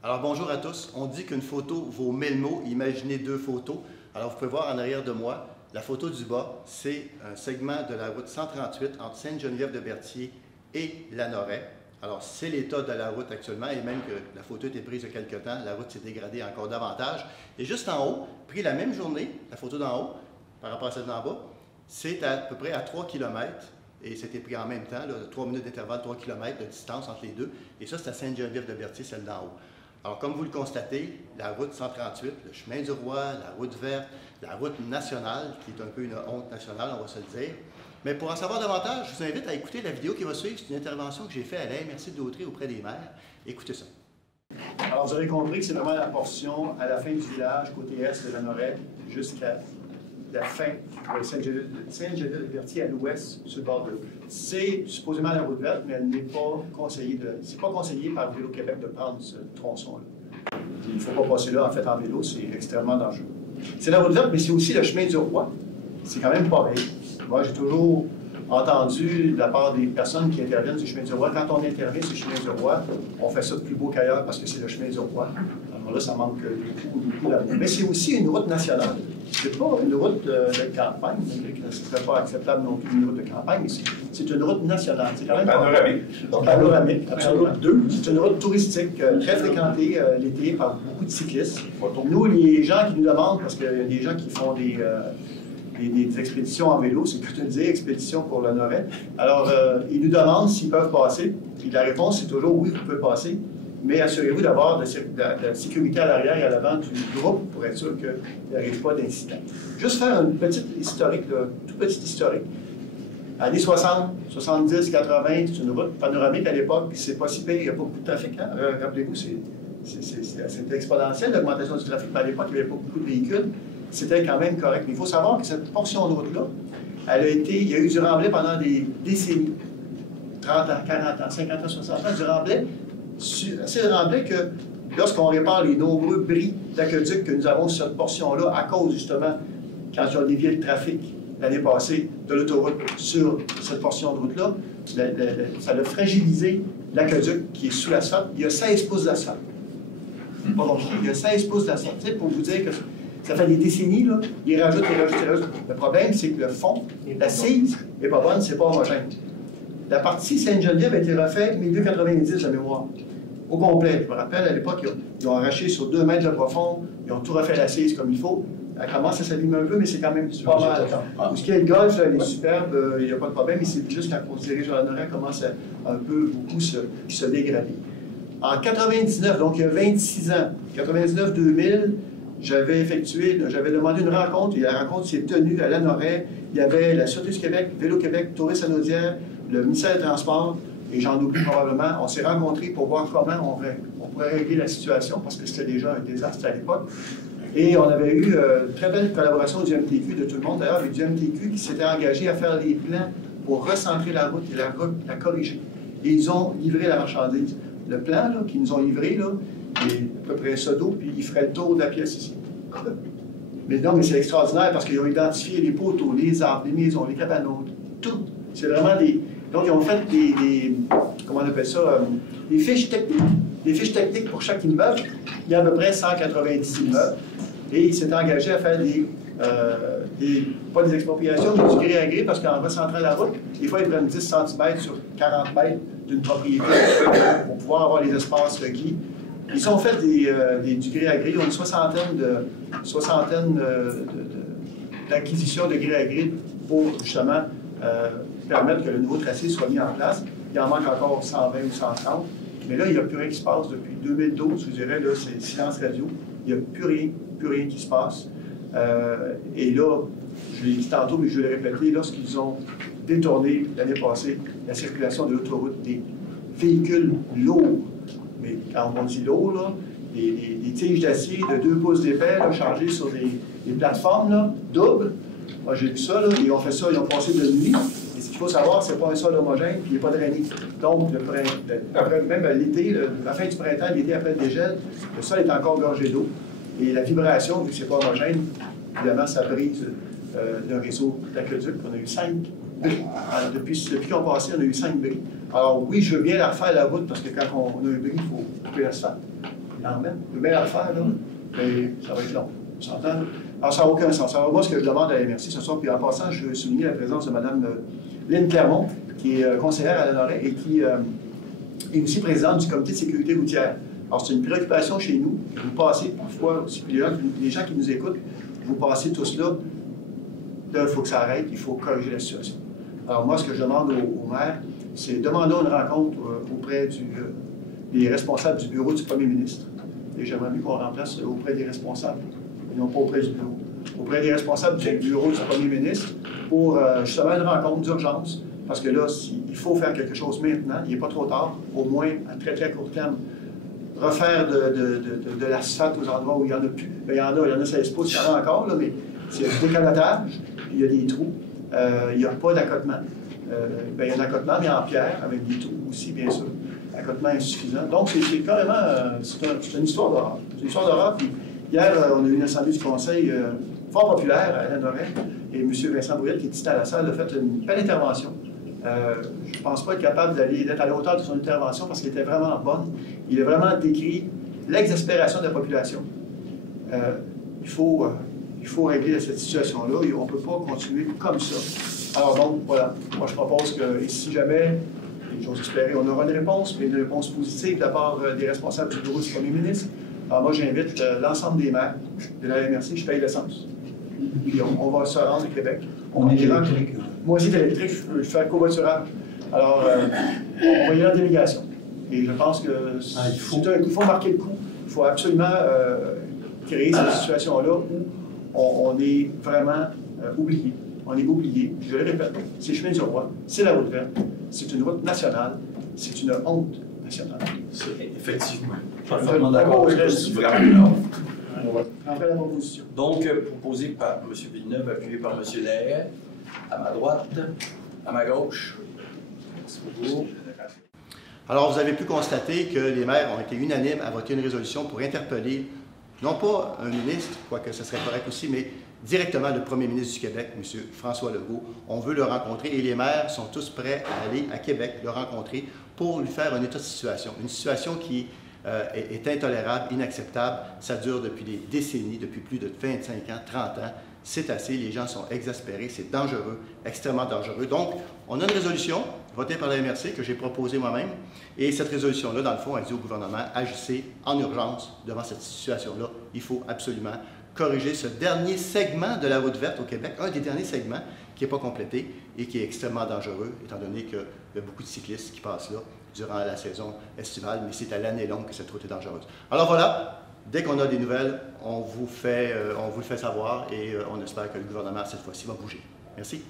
Alors bonjour à tous. On dit qu'une photo vaut 1000 mots. Imaginez 2 photos. Alors vous pouvez voir en arrière de moi, la photo du bas, c'est un segment de la route 138 entre Sainte-Geneviève-de-Berthier et Lanoraie. Alors c'est l'état de la route actuellement et même que la photo a été prise il y a quelques temps, la route s'est dégradée encore davantage. Et juste en haut, pris la même journée, la photo d'en haut par rapport à celle d'en bas, c'est à peu près à 3 km. Et c'était pris en même temps, là, 3 minutes d'intervalle, 3 km de distance entre les deux. Et ça, c'est à Sainte-Geneviève-de-Berthier, celle d'en haut. Alors, comme vous le constatez, la route 138, le chemin du roi, la route verte, la route nationale, qui est un peu une honte nationale, on va se le dire. Mais pour en savoir davantage, je vous invite à écouter la vidéo qui va suivre. C'est une intervention que j'ai faite à l'AMRC de Dautrey auprès des maires. Écoutez ça. Alors, vous avez compris que c'est vraiment la portion à la fin du village, côté est de Lanoraie, jusqu'à la fin de Sainte-Geneviève-de-Berthier à l'ouest, sur le bord de l'eau. C'est supposément la route verte, mais elle n'est pas conseillée c'est pas conseillé par Vélo-Québec de prendre ce tronçon-là. Il ne faut pas passer là, en fait, en vélo, c'est extrêmement dangereux. C'est la route verte, mais c'est aussi le chemin du roi. C'est quand même pareil. Moi, j'ai toujours entendu de la part des personnes qui interviennent sur le chemin du roi, quand on intervient sur le chemin du roi, on fait ça de plus beau qu'ailleurs parce que c'est le chemin du roi. Alors là, ça manque beaucoup là-dedans. Mais c'est aussi une route nationale. C'est pas une route de campagne, ce ne serait pas acceptable non plus une route de campagne, mais c'est une route nationale. C'est quand même panoramique. Panoramique, absolument. C'est une route touristique très fréquentée l'été par beaucoup de cyclistes. Nous, les gens qui nous demandent, parce qu'il y a des gens qui font des expéditions en vélo, c'est que je te disais, expédition pour Lanoraie. Alors, ils nous demandent s'ils peuvent passer. Et la réponse, c'est toujours oui, vous pouvez passer. Mais assurez-vous d'avoir de la sécurité à l'arrière et à l'avant du groupe pour être sûr qu'il n'arrive pas d'incident. Juste faire une petite historique, là, tout petit historique. Années 60, 70, 80, c'est une route panoramique à l'époque, c'est pas si pire, il n'y a pas beaucoup de trafic. Hein? Rappelez-vous, c'était exponentiel l'augmentation du trafic, mais à l'époque, il n'y avait pas beaucoup de véhicules. C'était quand même correct. Mais il faut savoir que cette portion de route-là, il y a eu du remblai pendant des décennies. 30 ans, 40 ans, 50 ans, 60 ans, du remblai. C'est le remblai que lorsqu'on répare les nombreux bris d'aqueduc que nous avons sur cette portion-là, à cause justement, quand ils ont dévié le trafic l'année passée de l'autoroute sur cette portion de route-là, ça a fragilisé l'aqueduc qui est sous l'asphalte. Il y a 16 pouces d'asphalte. Il y a 16 pouces d'asphalte. Tu sais, pour vous dire que ça fait des décennies, là, ils rajoutent. Le problème, c'est que le fond, l'assise n'est pas bonne, c'est pas homogène. La partie Sainte-Geneviève a été refaite milieu 90 de mémoire, au complet. Je me rappelle, à l'époque, ils ont arraché sur 2 mètres de profond, ils ont tout refait l'assise comme il faut. Elle commence à s'abîmer un peu, mais c'est quand même pas mal. Pour ce qui est le golf, elle est superbe, il n'y a pas de problème, mais c'est juste quand on se dirige vers la Lanoraie, elle commence à un peu beaucoup se dégrader. En 99, donc il y a 26 ans, 99-2000, j'avais demandé une rencontre, et la rencontre s'est tenue à Lanoraie. Il y avait la Sûreté du Québec, Vélo-Québec, Tourisme Anaudière, le ministère des Transports, et j'en oublie probablement. On s'est rencontrés pour voir comment on pourrait régler la situation, parce que c'était déjà un désastre à l'époque. Et on avait eu une très belle collaboration du MTQ, de tout le monde d'ailleurs, avec du MTQ qui s'était engagé à faire les plans pour recentrer la route et la corriger. Et ils ont livré la marchandise. Le plan qu'ils nous ont livré, là, il est à peu près ça d'eau, puis il ferait le tour de la pièce ici. Mais non, mais c'est extraordinaire parce qu'ils ont identifié les poteaux, les arbres, les maisons, les cabanos, tout. C'est vraiment des... Donc, ils ont fait comment on appelle ça, des fiches techniques. Des fiches techniques pour chaque immeuble. Il y a à peu près 190 immeubles. Et ils s'étaient engagés à faire pas des expropriations, mais du gré à gré, parce qu'en recentrant la route, des fois, ils prennent 10 cm sur 40 mètres d'une propriété pour pouvoir avoir les espaces requis. Ils ont fait du gré à gré. Ils ont une soixantaine d'acquisitions de gré à gré pour justement permettre que le nouveau tracé soit mis en place. Il en manque encore 120 ou 130. Mais là, il n'y a plus rien qui se passe depuis 2012. Je vous dirais, là, c'est silence radio. Il n'y a plus rien qui se passe. Et là, je l'ai dit tantôt, mais je vais le répéter, lorsqu'ils ont détourné l'année passée la circulation de l'autoroute des véhicules lourds, mais quand on dit lourd, là, des tiges d'acier de 2 pouces d'épais chargées sur des plateformes là, doubles. Moi, j'ai vu ça, là, ils ont fait ça, ils ont passé de nuit. Et ce qu'il faut savoir, c'est pas un sol homogène, puis il n'est pas drainé. Donc, même l'été, la fin du printemps, l'été après le dégel, le sol est encore gorgé d'eau. Et la vibration, vu que c'est pas homogène, évidemment, ça brise le réseau d'aqueduc. On a eu 5 bris. Depuis qu'on passé, on a eu 5 bris. Alors oui, je veux bien la refaire la route, parce que quand on a un bris, il faut couper l'asphalte. il en remet. Il peut bien la refaire, là, mais ça va être long. On s'entend? Alors, ça n'a aucun sens. Alors, moi, ce que je demande à la MRC ce soir, puis en passant, je veux souligner la présence de Mme Lynne Clermont, qui est conseillère à la Lorraine et qui est aussi présidente du comité de sécurité routière. Alors, c'est une préoccupation chez nous. Vous passez parfois, aussi, les gens qui nous écoutent, vous passez tous là. Là, il faut que ça arrête, il faut corriger la situation. Alors, moi, ce que je demande au maire, c'est demandons une rencontre auprès des responsables du bureau du premier ministre. Et j'aimerais mieux qu'on remplace auprès des responsables, et non pas auprès du bureau. Auprès des responsables du bureau du premier ministre pour justement une rencontre d'urgence. Parce que là, il faut faire quelque chose maintenant, il n'est pas trop tard, au moins à très très court terme. Refaire de l'asphalte aux endroits où il n'y en a plus. Bien, il y en a, ça expose, il y en a encore, là, mais c'est du décanotage, il y a des trous, il n'y a pas d'accotement. Bien, il y a un accotement, mais en pierre, avec des trous aussi, bien sûr. Accotement insuffisant. Donc, c'est carrément, c'est une histoire d'horreur. C'est une histoire d'horreur. Puis, hier, on a eu une assemblée du conseil fort populaire à la Lorraine, et M. Vincent Brouillette, qui est ici à la salle, a fait une belle intervention. Je ne pense pas être capable d'être à la hauteur de son intervention parce qu'elle était vraiment bonne. Il a vraiment décrit l'exaspération de la population. Il faut régler cette situation-là et on ne peut pas continuer comme ça. Alors donc, voilà, moi je propose que, et si jamais, et j'ose espérer, on aura une réponse, mais une réponse positive de la part des responsables du bureau du premier ministre, alors moi j'invite l'ensemble des maires de la MRC, je paye l'essence. Puis on va se rendre au Québec. On est électrique. Moi aussi, d'électrique, je fais un covoiturage. Alors, on va y aller en délégation. Et je pense que il faut marquer le coup. Il faut absolument créer cette situation-là où on est vraiment oublié. On est oublié. Je le répète, c'est Chemin du Roi, c'est la route verte, c'est une route nationale, c'est une honte nationale. Effectivement. Parfaitement d'accord. C'est vraiment Après la proposition. Donc, proposé par M. Villeneuve, appuyé par M. Lahaye, à ma droite, à ma gauche. Merci beaucoup. Alors, vous avez pu constater que les maires ont été unanimes à voter une résolution pour interpeller, non pas un ministre, quoique ce serait correct aussi, mais directement le premier ministre du Québec, M. François Legault. On veut le rencontrer et les maires sont tous prêts à aller à Québec le rencontrer pour lui faire un état de situation. Une situation qui est intolérable, inacceptable. Ça dure depuis des décennies, depuis plus de 25 ans, 30 ans. C'est assez, les gens sont exaspérés, c'est dangereux, extrêmement dangereux. Donc, on a une résolution votée par la MRC que j'ai proposée moi-même. Et cette résolution-là, dans le fond, elle dit au gouvernement, agissez en urgence devant cette situation-là. Il faut absolument corriger ce dernier segment de la route verte au Québec, un des derniers segments qui n'est pas complété et qui est extrêmement dangereux, étant donné qu'il y a beaucoup de cyclistes qui passent là durant la saison estivale, mais c'est à l'année longue que cette route est dangereuse. Alors voilà, dès qu'on a des nouvelles, on vous le fait savoir et on espère que le gouvernement, cette fois-ci, va bouger. Merci.